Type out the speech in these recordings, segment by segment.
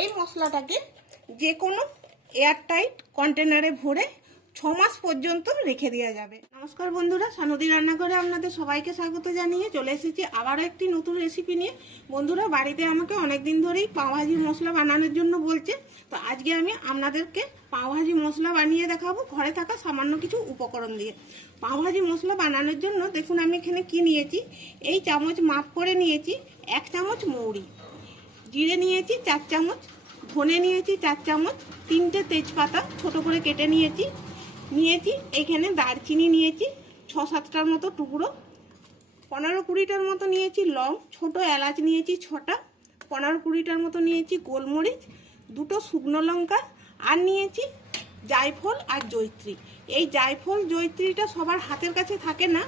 এই মশলাটাকে যে কোনো এয়ারটাইট কন্টেনারে ভরে ছ মাস পর্যন্ত রেখে দেওয়া যাবে। নমস্কার বন্ধুরা, সানদি রান্নাঘরে আপনাদের সবাইকে স্বাগত জানিয়ে চলে এসেছি আবারও একটি নতুন রেসিপি নিয়ে। বন্ধুরা, বাড়িতে আমাকে অনেক দিন ধরেই পাওভাজি মশলা বানানোর জন্য বলছে, তো আজকে আমি আপনাদেরকে পাওভাজি মশলা বানিয়ে দেখাবো, ঘরে থাকা সামান্য কিছু উপকরণ দিয়ে। পাওভাজি মশলা বানানোর জন্য দেখুন আমি এখানে কি নিয়েছি, এই চামচ মাপ করে নিয়েছি, এক চামচ মৌরি। জিরে নিয়েছি, চার চামচ, ধনে নিয়েছি, চার চামচ, তিনটে তেজপাতা ছোট করে কেটে নিয়েছি। নিয়েছি, এখানে দারচিনি নিয়েছি, ছ সাতটার মতো টুকরো। পনেরো কুড়িটার মতো নিয়েছি লং, ছোট এলাচ নিয়েছি ছটা। পনেরো কুড়িটার মতো নিয়েছি গোলমরিচ, দুটো শুকনো লঙ্কা, আর নিয়েছি জায়ফল আর জৈত্রী এই জায়ফল জৈত্রীটা সবার হাতের কাছে থাকে না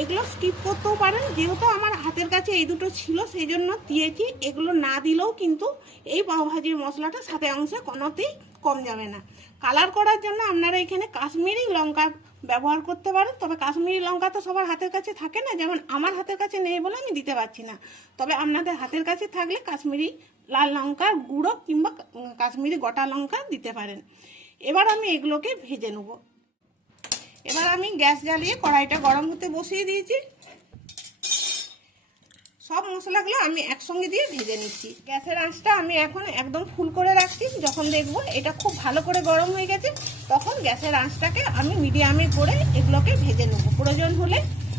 এগুলো স্কিপ করতেও পারেন। যেহেতু আমার হাতের কাছে এই দুটো ছিল, সেই জন্য দিয়েছি। এগুলো না দিলেও কিন্তু এই পাওভাজির মশলাটা সাথে অংশে কোনোতেই কম যাবে না। কালার করার জন্য আপনারা এখানে কাশ্মীরি লঙ্কা ব্যবহার করতে পারেন। তবে কাশ্মীরি লঙ্কা তো সবার হাতের কাছে থাকে না, যেমন আমার হাতের কাছে নেই বলে আমি দিতে পারছি না। তবে আপনাদের হাতের কাছে থাকলে কাশ্মীরি লাল লঙ্কার গুঁড়ো কিংবা কাশ্মীরি গোটা লঙ্কা দিতে পারেন। এবার আমি এগুলোকে ভেজে নেব। এবার আমি গ্যাস জ্বালিয়ে কড়াইটা গরম হতে বসিয়ে দিয়েছি। সব মশলাগুলো আমি একসঙ্গে দিয়ে ভেজে নিচ্ছি। গ্যাসের আঁচটা আমি এখন একদম ফুল করে রাখছি। যখন দেখব এটা খুব ভালো করে গরম হয়ে গেছে, তখন গ্যাসের আঁচটাকে আমি মিডিয়ামে করে এগুলোকে ভেজে নেব। প্রয়োজন হলে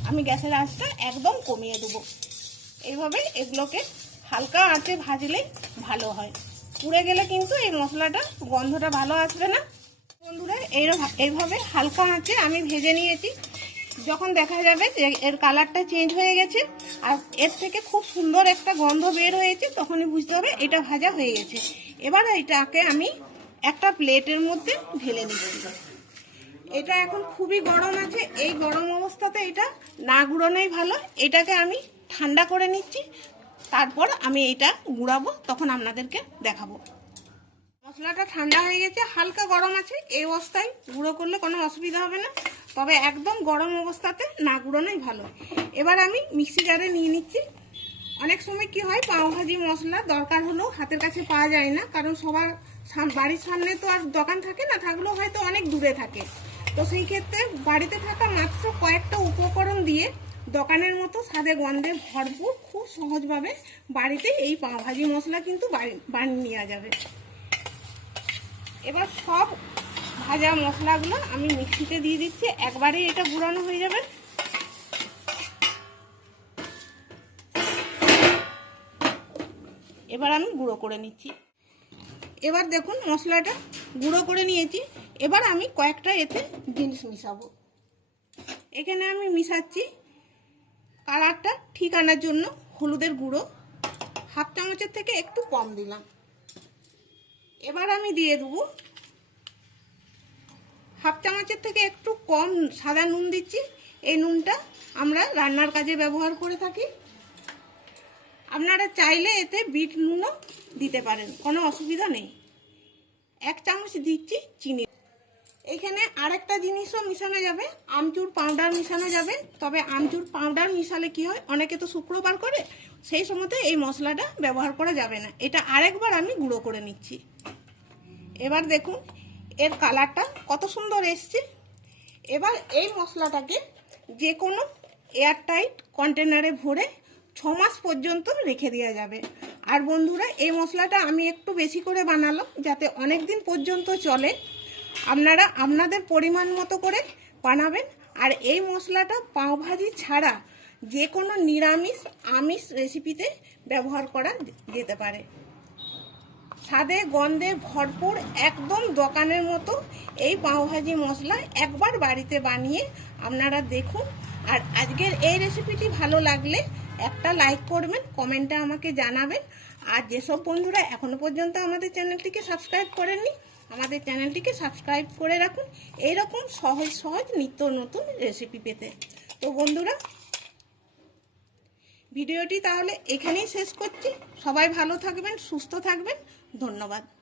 আমি গ্যাসের আঁচটা একদম কমিয়ে দেবো। এইভাবে এগুলোকে হালকা আঁচে ভাজলেই ভালো হয়। পুড়ে গেলে কিন্তু এই মশলাটা গন্ধটা ভালো আসবে না। বন্ধুরা এইভাবে হালকা আঁচে আমি ভেজে নিয়েছি। যখন দেখা যাবে যে এর কালারটা চেঞ্জ হয়ে গেছে, আর এর থেকে খুব সুন্দর একটা গন্ধ বের হয়েছে, তখনই বুঝতে হবে এটা ভাজা হয়ে গেছে। এবার এটাকে আমি একটা প্লেটের মধ্যে ঢেলে নিচ্ছি এটা এখন খুবই গরম আছে, এই গরম অবস্থাতে এটা না গুঁড়োনোই ভালো। এটাকে আমি ঠান্ডা করে নিচ্ছি, তারপর আমি এটা গুঁড়াবো, তখন আপনাদেরকে দেখাবো। মশলাটা ঠান্ডা হয়ে গেছে, হালকা গরম আছে, এই অবস্থায় গুঁড়ো করলে কোনো অসুবিধা হবে না। তবে একদম গরম অবস্থাতে না গুঁড়োনোই ভালো। এবার আমি মিক্সি জারে নিয়ে নিচ্ছি। অনেক সময় কি হয় পাওভাজি মশলা দরকার হলেও হাতের কাছে পাওয়া যায় না, কারণ সবার বাড়ির সামনে তো আর দোকান থাকে না, থাকলেও হয়তো অনেক দূরে থাকে। তো সেই ক্ষেত্রে বাড়িতে থাকা মাত্র কয়েকটা উপকরণ দিয়ে দোকানের মতো স্বাদে গন্ধে ভরপুর, খুব সহজভাবে বাড়িতে এই পাওভাজি মশলা কিন্তু বানিয়ে নেওয়া যাবে। এবার সব ভাজা মশলাগুলো আমি মিক্সিতে দিয়ে দিচ্ছি একবারে এটা গুঁড়ানো হয়ে যাবে। এবার আমি গুঁড়ো করে নিচ্ছি। এবার দেখুন মশলাটা গুঁড়ো করে নিয়েছি। এবার আমি কয়েকটা এতে জিনিস মিশাবো। এখানে আমি মিশাচ্ছি কালারটা ঠিক আনার জন্য হলুদের গুঁড়ো। হাফ চামচের থেকে একটু কম দিলাম। এবার আমি দিয়ে দেবো। হাফ চামচের থেকে একটু কম সাদা নুন দিচ্ছি। এই নুনটা আমরা রান্নার কাজে ব্যবহার করে থাকি। আপনারা চাইলে এতে বিট নুনও দিতে পারেন, কোনো অসুবিধা নেই। এক চামচ দিচ্ছি চিনি। এখানে আরেকটা জিনিসও মিশানো যাবে। আমচুর পাউডার মিশানো যাবে। তবে আমচুর পাউডার মিশালে কি হয়, অনেকে তো শুক্রবার করে, সেই সময়তে এই মশলাটা ব্যবহার করা যাবে না। এটা আরেকবার আমি গুঁড়ো করে নিচ্ছি। এবার দেখুন, এর কালারটা কত সুন্দর এসছে। এবার এই মশলাটাকে যে কোনো এয়ারটাইট কন্টেনারে ভরে ছ মাস পর্যন্ত রেখে দেওয়া যাবে। আর বন্ধুরা, এই মশলাটা আমি একটু বেশি করে বানালাম যাতে অনেক দিন পর্যন্ত চলে। আপনারা আপনাদের পরিমাণ মতো করে বানাবেন। আর এই মশলাটা পাওভাজি ছাড়া যে কোনো নিরামিষ, আমিষ রেসিপিতে ব্যবহার করা যেতে পারে। স্বাদে, গন্ধে ভরপুর একদম দোকানের মতো এই পাওভাজি মশলা একবার বাড়িতে বানিয়ে আপনারা দেখুন। আর আজকের এই রেসিপিটি ভালো লাগলে একটা লাইক করবেন কমেন্টে আমাকে জানাবেন। আর যেসব বন্ধুরা এখনও পর্যন্ত আমাদের চ্যানেলটিকে সাবস্ক্রাইব করেননি, আমাদের চ্যানেলটিকে সাবস্ক্রাইব করে রাখুন। এইরকম সহজ সহজ নিত্য নতুন রেসিপি পেতে। তো বন্ধুরা, ভিডিওটি তাহলে এখানেই শেষ করছি। সবাই ভালো থাকবেন, সুস্থ থাকবেন। ধন্যবাদ।